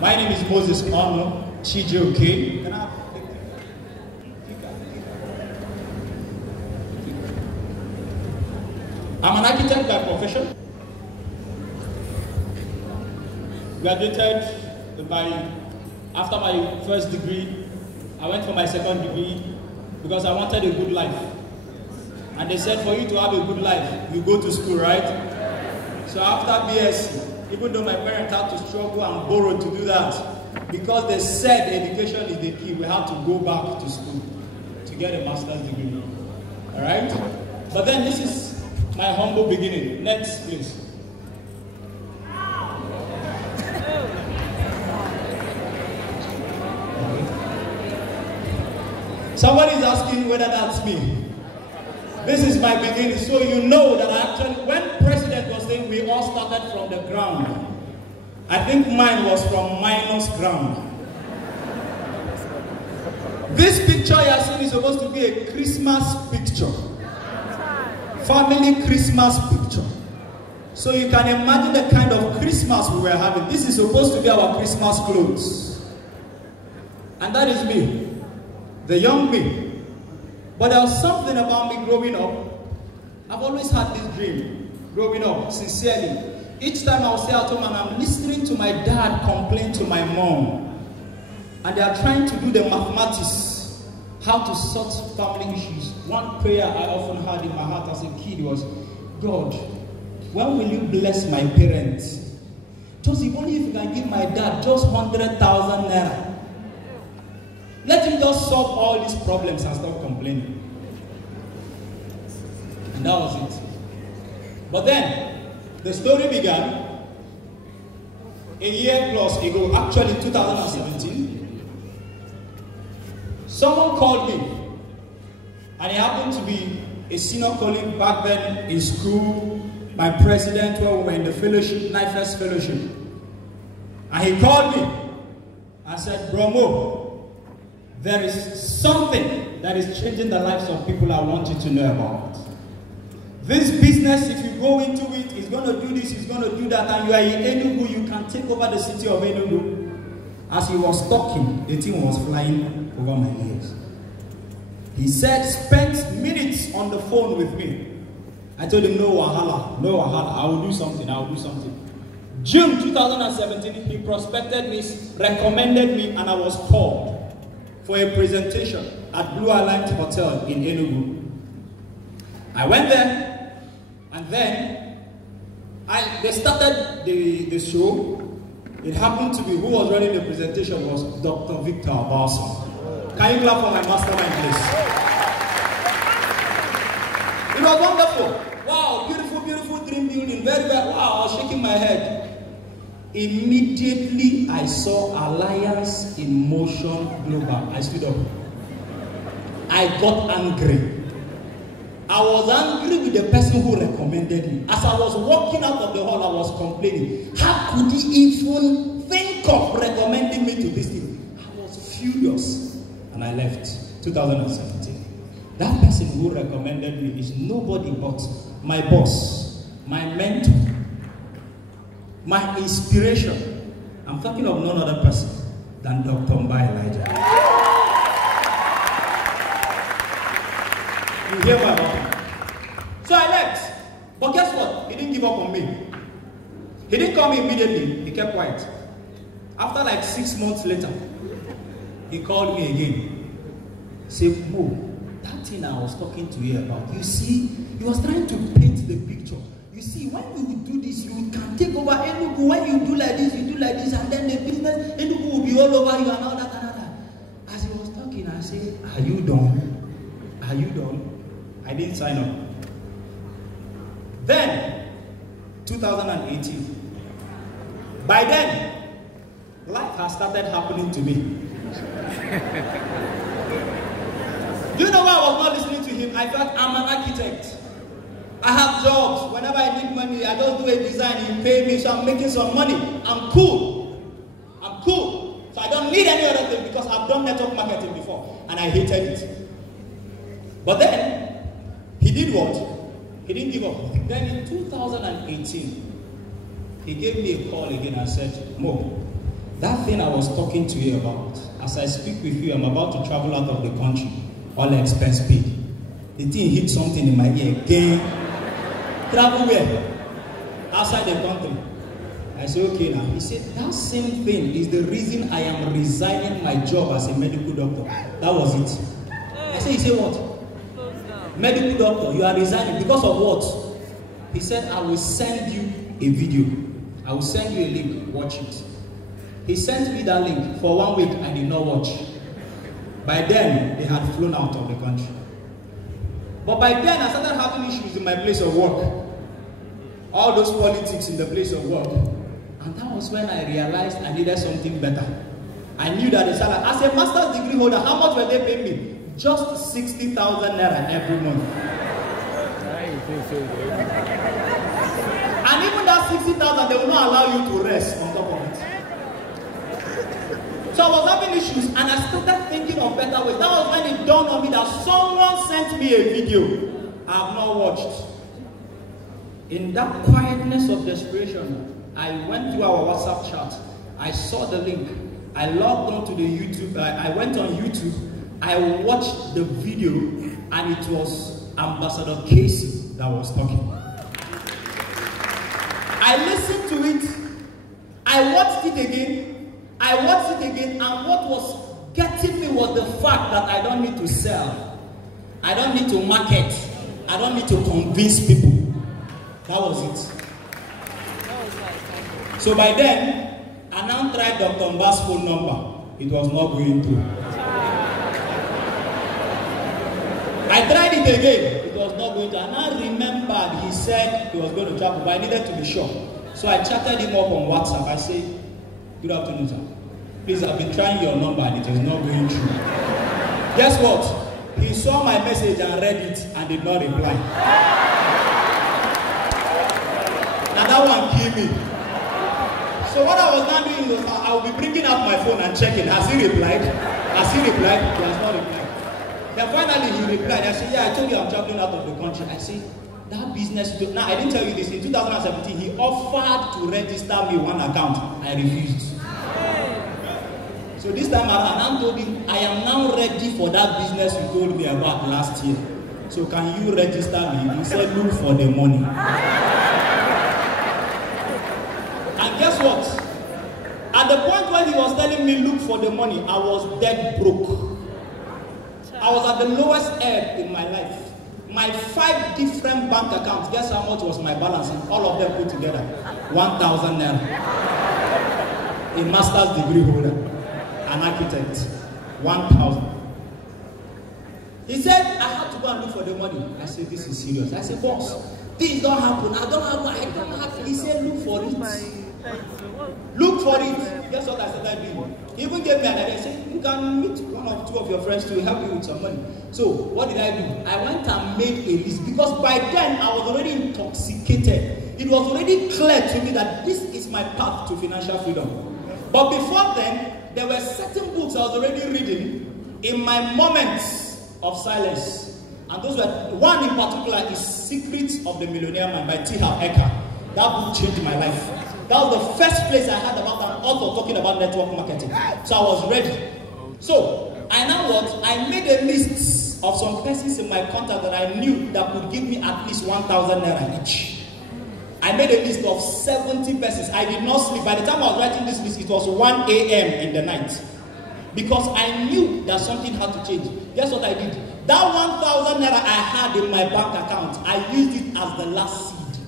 My name is Moses Onu Testimony. I'm an architect by profession. Graduated after my first degree. I went for my second degree because I wanted a good life. And they said for you to have a good life, you go to school, right? So after BSc, even though my parents had to struggle and borrow to do that, because they said education is the key, we had to go back to school to get a master's degree. All right? But then this is my humble beginning. Next, please. Somebody is asking whether that's me. This is my beginning, so you know that when President was saying we all started from the ground, I think mine was from minus ground. This picture you are seeing is supposed to be a Christmas picture. Family Christmas picture. So you can imagine the kind of Christmas we were having. This is supposed to be our Christmas clothes. And that is me. The young me. But there was something about me growing up. I've always had this dream, growing up, sincerely. Each time I'll stay at home and I'm listening to my dad complain to my mom. And they are trying to do the mathematics, how to sort family issues. One prayer I often had in my heart as a kid was, God, when will you bless my parents? Just if only if you can give my dad just 100,000 naira. Let him just solve all these problems and stop complaining. And that was it. But then, the story began a year plus ago, actually 2017. Someone called me, and he happened to be a senior colleague back then in school, my president, where we were in the fellowship, NIFES fellowship. And he called me and said, Bromo, there is something that is changing the lives of people I want you to know about. This business, if you go into it, is going to do this, is going to do that, and you are in Enugu, you can take over the city of Enugu. As he was talking, the thing was flying over my ears. He said, spent minutes on the phone with me. I told him, no wahala, I will do something. June 2017, he prospected me, recommended me, and I was called for a presentation at Blue Island Hotel in Enugu. I went there, and then they started the show. It happened to be who was running the presentation was Dr. Victor Abaso. Can you clap for my mastermind, please? It was wonderful. Wow, beautiful, beautiful dream building. Very well. Wow, I was shaking my head. Immediately, I saw Alliance in Motion Global. I stood up. I got angry. I was angry with the person who recommended me. As I was walking out of the hall, I was complaining. How could he even think of recommending me to this thing? I was furious. And I left. 2017. That person who recommended me is nobody but my boss, my mentor, my inspiration. I'm talking of none other person than Dr. Elijah. You hear my mouth? So I left. But guess what? He didn't give up on me. He didn't call me immediately. He kept quiet. After like 6 months later, he called me again. He said, Mo, that thing I was talking to you about, you see, he was trying to paint the picture. You see, when you will do this, you can take over Enugu. When you do like this, you do like this, and then the business, Enugu will be all over you and all that and all that. As he was talking, I said, are you done? Are you done? I didn't sign up. Then, 2018. By then, life has started happening to me. Do you know why I was not listening to him? I felt I'm an architect. I have jobs. Whenever I need money, I don't do a design. You pay me, so I'm making some money. I'm cool. I'm cool. So I don't need any other thing because I've done network marketing before. And I hated it. But then, he did what? He didn't give up. Then in 2018, he gave me a call again and said, Mo, That thing I was talking to you about, as I speak with you, I'm about to travel out of the country, all expense paid. The thing hit something in my ear again. Travel where? Outside the country. I said, okay now. He said, that same thing is the reason I am resigning my job as a medical doctor. That was it. I said, he said what? Medical doctor, you are resigning because of what? He said, I will send you a video. I will send you a link, watch it. He sent me that link. For 1 week, I did not watch. By then, they had flown out of the country. But by then, I started having issues in my place of work. All those politics in the place of work. And that was when I realized I needed something better. I knew that the salary, as a master's degree holder, how much were they paying me? Just 60,000 naira every month. And even that 60,000, they will not allow you to rest on top of it. So I was having issues, and I started thinking of better ways. That was when it dawned on me that someone sent me a video I have not watched. In that quietness of desperation, I went through our WhatsApp chat. I saw the link. I logged on to the YouTube. I went on YouTube. I watched the video, and it was Ambassador Casey that was talking. I listened to it. I watched it again. And what was getting me was the fact that I don't need to sell. I don't need to market. I don't need to convince people. That was it. So by then, I now tried Dr. Mba's phone number. It was not going through. I tried it again. It was not going to. And I remembered he said he was going to travel, but I needed to be sure. So I chatted him up on WhatsApp. I said, good afternoon, sir. Please, I've been trying your number and it is not going through. Guess what? He saw my message and read it and did not reply. Now that one killed me. So what I was now doing was I will be bringing out my phone and checking. Has he replied? Has he replied? He has not replied. Then finally he replied. I said, yeah, I told you I'm traveling out of the country. I said, that business. Now I didn't tell you this. In 2017, he offered to register me one account. I refused. So this time around, I told him, I am now ready for that business you told me about last year. So can you register me? He said, look for the money. And guess what? At the point when he was telling me, look for the money, I was dead broke. I was at the lowest ebb in my life. My 5 different bank accounts, guess how much was my balance? All of them put together, 1,000 naira. A master's degree holder, an architect, 1,000. He said, I had to go and look for the money. I said, this is serious. I said, boss, this don't happen. I don't have. He said, look for it. Look for it. Guess what I started doing? He even gave me an idea. He said, you can meet 1 or 2 of your friends to help you with some money. So what did I do? I went and made a list, because by then I was already intoxicated. It was already clear to me that this is my path to financial freedom. But before then, there were certain books I was already reading in my moments of silence. And those were, one in particular is Secrets of the Millionaire Man by T. Harv Eker. That book changed my life. That was the first place I heard about an author talking about network marketing. So I was ready. So I now what? I made a list of some persons in my contact that I knew that could give me at least 1,000 naira each. I made a list of 70 persons. I did not sleep. By the time I was writing this list, it was 1 a.m. in the night. Because I knew that something had to change. Guess what I did? That 1,000 naira I had in my bank account, I used it as the last seed.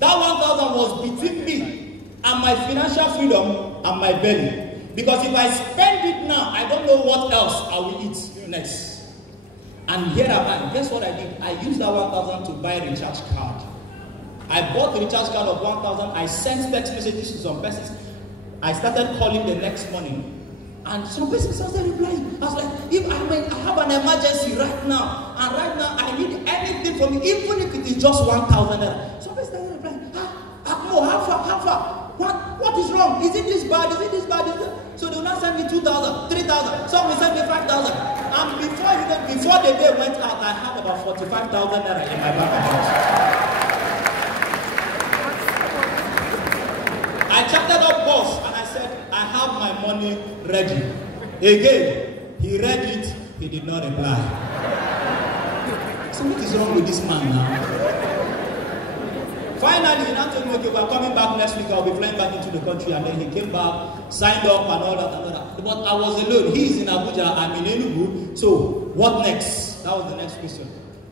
That 1,000 was between me and my financial freedom and my belly. Because if I spend it now, I don't know what else I will eat next. And here am I. Guess what I did? I used that 1,000 to buy a recharge card. I bought the recharge card of 1,000. I sent text messages to some persons. I started calling the next morning. And some persons started replying. I was like, if I have an emergency right now, and right now I need anything from you, even if it is just 1,000 naira. Some persons started replying, how far? What is wrong? Is it this bad? Is it this bad? So they will not send me 2,000, 3,000. Some will send me 5,000. And before the day went out, I had about 45,000 naira in my bank account. I chatted up boss and I said, I have my money ready. Again, he read it, he did not reply. So what is wrong with this man now? Finally, he now told me, okay, we're coming back next week, I'll be flying back into the country. And then he came back, signed up and all that and all that. But I was alone. He's in Abuja, I'm in Enugu. So what next? That was the next question.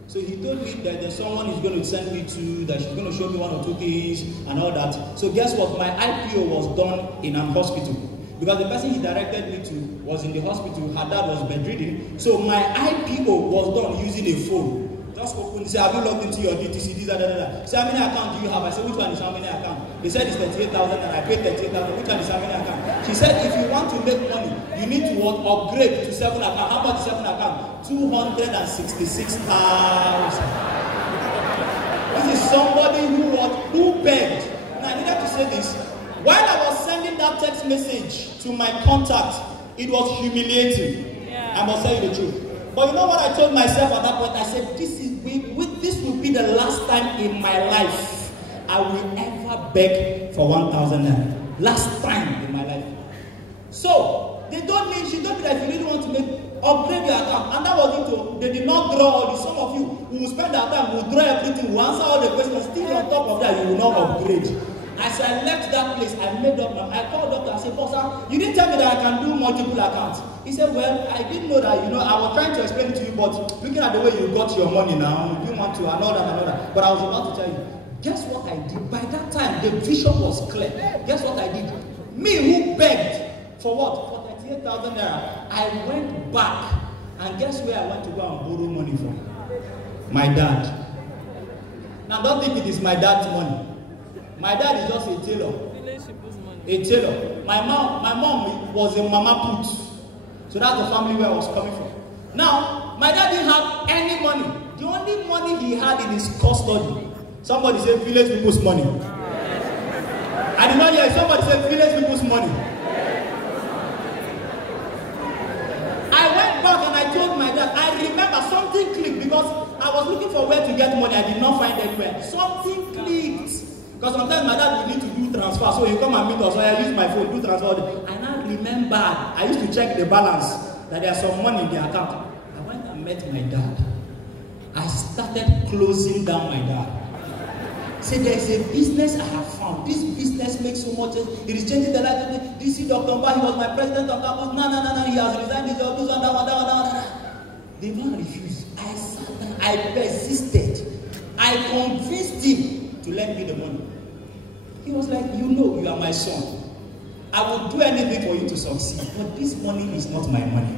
So he told me that there's someone he's going to send me to, that she's going to show me 1 or 2 things and all that. So guess what? My IPO was done in an hospital. Because the person he directed me to was in the hospital. Her dad was bedridden. So my IPO was done using a phone. Just open, say, have you logged into your DTC, this, that. Say, how many accounts do you have? I said, which one is how many accounts? They said it's 38,000 and I paid 38,000. Which one is how many accounts? She said, if you want to make money, you need to upgrade to 7 accounts. How much is 7 accounts? 266,000. This is somebody who begged. Now, I needed to say this. While I was sending that text message to my contact, it was humiliating. Yeah. I must tell you the truth. But you know what I told myself at that point? I said, this will be the last time in my life I will ever beg for 1,000 naira. Last time in my life. So, she told me that if you really want to upgrade your account, and that was it. They did not draw all this. Some of you who will spend their time, will draw everything, will answer all the questions, still on top of that, you will not upgrade. As I left that place, I made up my. I called doctor. I said, "Boss, you didn't tell me that I can do multiple accounts." He said, "Well, I didn't know that. I was trying to explain it to you, but looking at the way you got your money now, you want to another. But I was about to tell you. Guess what I did? By that time, the vision was clear. Guess what I did? Me who begged for what? For 38,000 naira. I went back, and guess where I went to go and borrow money from? My dad. Now, don't think it is my dad's money. My dad is just a tailor. A tailor. My mom was a mama put. So that's the family where I was coming from. Now, my dad didn't have any money. The only money he had in his custody. Somebody said village people's money. I did not hear somebody said village people's money. I went back and I told my dad, I remember something clicked because I was looking for where to get money. I did not find anywhere. Something clicked. Because sometimes my dad would need to do transfer, so he come and meet us, so I use my phone, do transfer. I now remember, I used to check the balance, that there's some money in the account. I went and met my dad. I started closing down my dad. Said, there's a business I have found. This business makes so much sense. It is changing the life of me. Do you see Dr. Mba? He was my president of campus. No. He has resigned his job. The man refused. I sat down. I persisted. I convinced him to lend me the money. He was like, you are my son. I will do anything for you to succeed. But this money is not my money.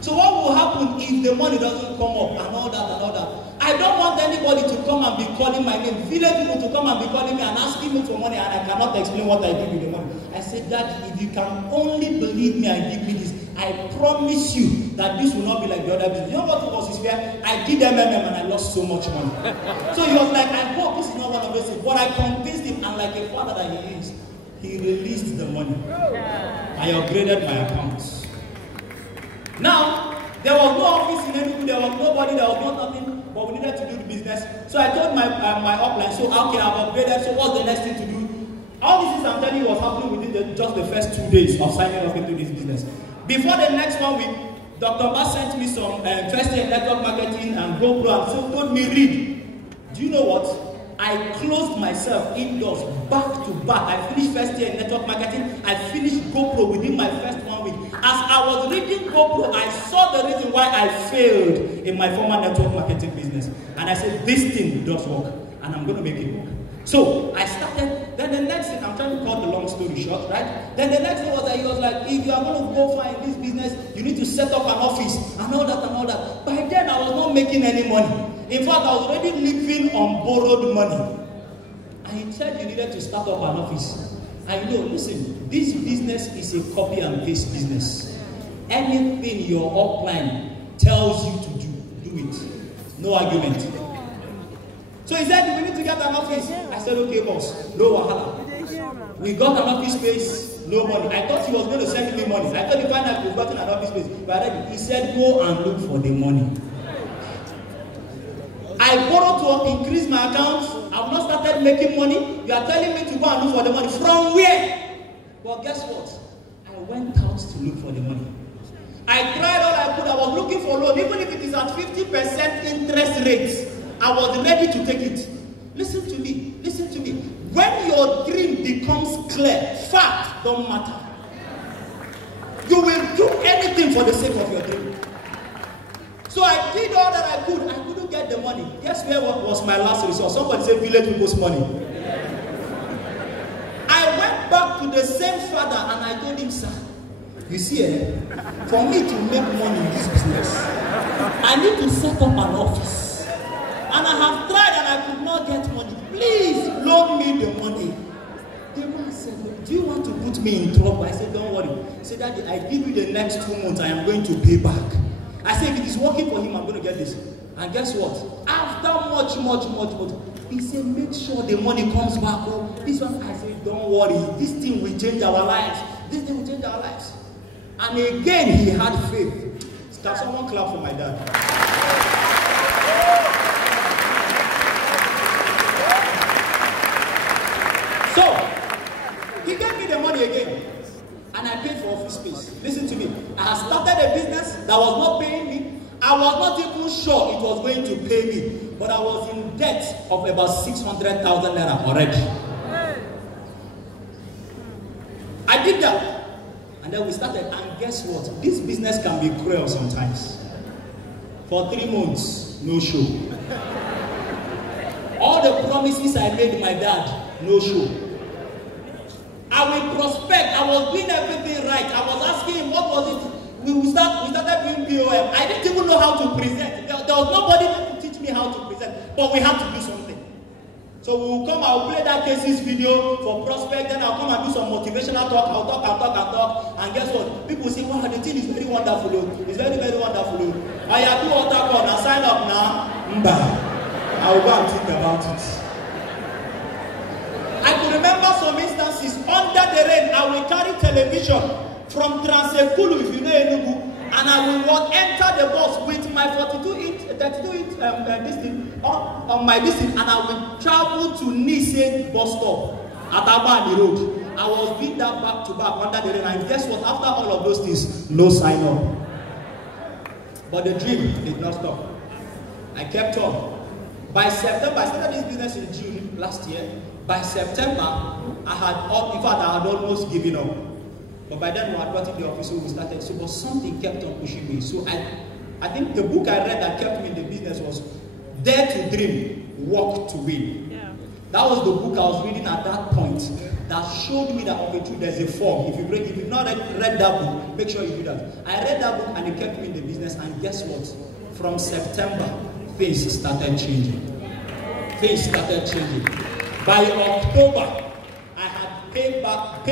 So what will happen if the money doesn't come up and all that? I don't want anybody to come and be calling my name. Village people to come and be calling me and asking me for money and I cannot explain what I did with the money. I said, Dad, if you can only believe me and give me this, I promise you that this will not be like the other business. You know what it was? I did MMM and I lost so much money. So he was like, I hope this is not one of those things. But I convinced him, and like a father that he is, he released the money. I upgraded my accounts. Now, there was no office in Enugu, there was nobody, there was nothing, but we needed to do the business. So I told my upline, so okay, I've upgraded, so what's the next thing to do? All this is I'm telling you was happening within just the first 2 days of signing up into this business. Before the next 1 week, Dr. Bass sent me some first year network marketing and GoPro and so told me, read. Do you know what? I closed myself indoors, back to back. I finished first year in network marketing. I finished GoPro within my first 1 week. As I was reading GoPro, I saw the reason why I failed in my former network marketing business. And I said, this thing does work, and I'm going to make it work. So I started. Then the next thing, I'm trying to cut the long story short, right? Then the next thing was that he was like, if you are going to go far in this business, you need to set up an office and all that. By then, I was not making any money. In fact, I was already living on borrowed money. And he said you needed to start up an office. And listen, this business is a copy and paste business. Anything your upline tells you to do it. No argument. So he said, we need to get an office. I said, okay, boss, no wahala. We got an office space, no money. I thought he was going to send me money. I thought he found out we've gotten an office space. But he said, go and look for the money. I borrowed to increase my accounts. I've not started making money. You are telling me to go and look for the money. From where? But guess what? I went out to look for the money. I tried all I could. I was looking for loan. Even if it is at 50% interest rate, I was ready to take it. Listen to me. Listen to me. When your dream becomes clear, fact don't matter. You will do anything for the sake of your dream. So I did all that I could. I couldn't get the money. Guess where was my last resort? Somebody said village people's money. I went back to the same father and I told him, sir, you see, for me to make money in this business, I need to set up an office. And I have tried and I could not get money. Please loan me the money. The man said, do you want to put me in trouble? I said, don't worry. He said, Daddy, I give you the next 2 months, I am going to pay back. I said, if it is working for him, I'm going to get this. And guess what? After much, he said, make sure the money comes back. Oh, this one, I said, don't worry. This thing will change our lives. This thing will change our lives. And again, he had faith. Can someone clap for my dad? So, he gave me the money again. And I paid for office space. Listen to me. I had started a business that was not paying me. I was not even sure it was going to pay me. But I was in debt of about 600,000 naira already. I did that. And then we started. And guess what? This business can be cruel sometimes. For 3 months, no show. All the promises I made my dad, no show. I will prospect. I was doing everything right. I was asking him, what was it? We started doing BOM. I didn't even know how to present. There was nobody to teach me how to present. But we had to do something. So we will come, I'll play that cases video for prospect, then I'll come and do some motivational talk. I'll talk. And guess what? People say, wow, the thing is very wonderful. It's very, very wonderful. I have to altar call and sign up now. I will go and think about it. I can remember some instances under the rain. I will carry television from Transekulu, if you know Enugu, and I will enter the bus with my 32-inch this thing on my distance, and I will travel to Nice bus stop at Abani Road. I was doing that back to back under the rain, and guess what? After all of those things, no sign up. But the dream did not stop. I kept on. By September, I started this business in June last year. By September, I had almost given up. But by then, we had got in the office, so we started. So, but something kept on pushing me. So I think the book I read that kept me in the business was Dare to Dream, Work to Win. Yeah. That was the book I was reading at that point that showed me that, okay, true, there's a form. If you've not read that book, make sure you do that. I read that book and it kept me in the business. And guess what? From September, things started changing. By October, I had paid back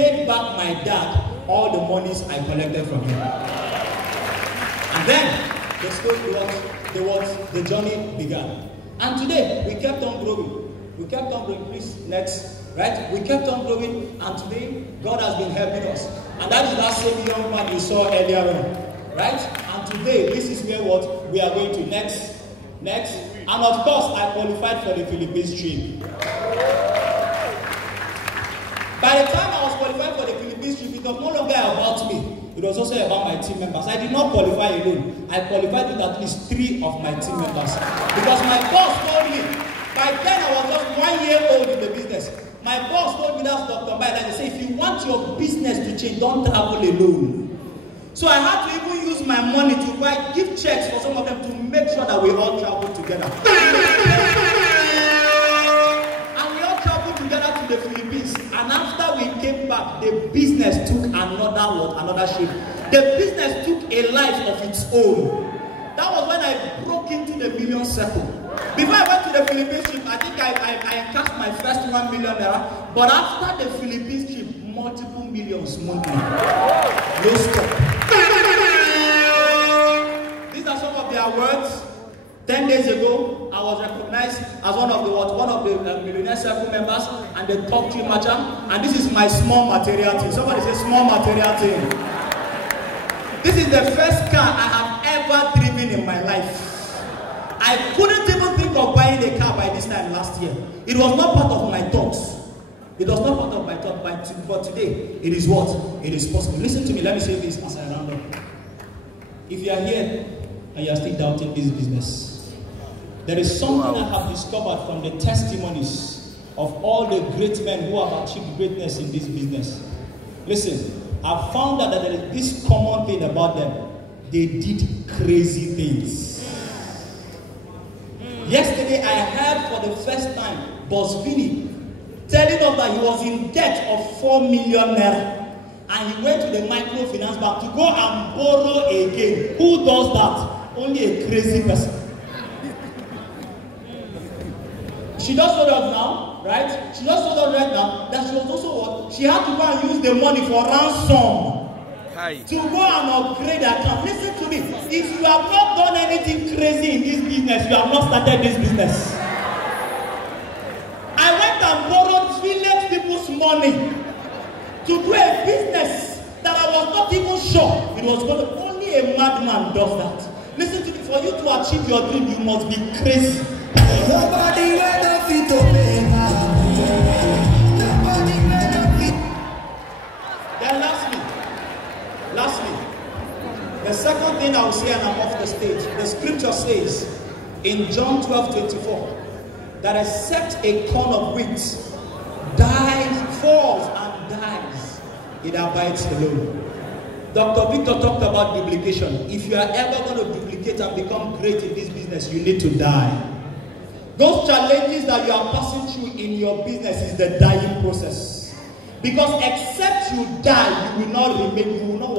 my dad all the monies I collected from him. And then the story the journey began. And today we kept on growing. Please, next. Right? We kept on growing, and today God has been helping us. And that is that same young man you saw earlier on. Right? And today this is where we are going to next. And of course, I qualified for the Philippines trip. By the time I was qualified for the Philippines trip, it was no longer about me. It was also about my team members. I did not qualify alone. I qualified with at least 3 of my team members. Because my boss told me, by then I was just 1 year old in the business. My boss told me, that's Dr. Biden, he said, if you want your business to change, don't travel alone. So I had to even use my money to give checks for some of them to make sure that we all travel together. And we all traveled together to the Philippines. And after we came back, the business took another shape. The business took a life of its own. That was when I broke into the million circle. Before I went to the Philippines trip, I think I cashed my first 1 million naira. But after the Philippines trip, multiple millions monthly. No stop. These are some of their words. 10 days ago, I was recognized as one of the Millionaire Circle members and the top 3 matcher. And this is my small material team. Somebody say small material team. This is the first car I have ever driven in my life. I couldn't even think of buying a car by this time last year. It was not part of my thoughts. It was not part of my thought, but today, it is what? It is possible. Listen to me, let me say this as I round up. If you are here and you are still doubting this business, there is something I have discovered from the testimonies of all the great men who have achieved greatness in this business. Listen, I found out that there is this common thing about them. They did crazy things. Yesterday, I heard for the first time Boss Vinny telling us that he was in debt of 4 million naira. And he went to the microfinance bank to go and borrow again. Who does that? Only a crazy person. She just told us now, right? She just told us right now that she was also what? She had to go and use the money for ransom. To go and upgrade her account. Listen to me. If you have not done anything crazy in this business, you have not started this business. I went and borrowed village people's money to do a business that I was not even sure it was going to. Only a madman does that. Listen to me. For you to achieve your dream, you must be crazy. Nobody will not fit to pay. Nobody will not fit. Then lastly, the second thing I will say, and I'm off the stage. The scripture says in John 12:24 that except a corn of wheat falls and dies, it abides alone. Dr. Victor talked about duplication. If you are ever going to duplicate and become great in this business, you need to die. Those challenges that you are passing through in your business is the dying process. Because except you die, you will not remain, you will not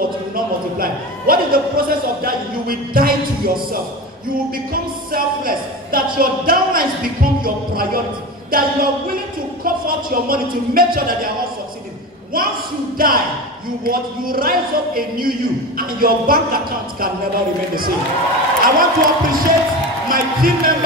multiply. What is the process of dying? You will die to yourself. You will become selfless. That your downlines become your priority. That you are willing to cough out your money to make sure that they are all succeeding. Once you die, you rise up a new you, and your bank account can never remain the same. I want to appreciate my team members.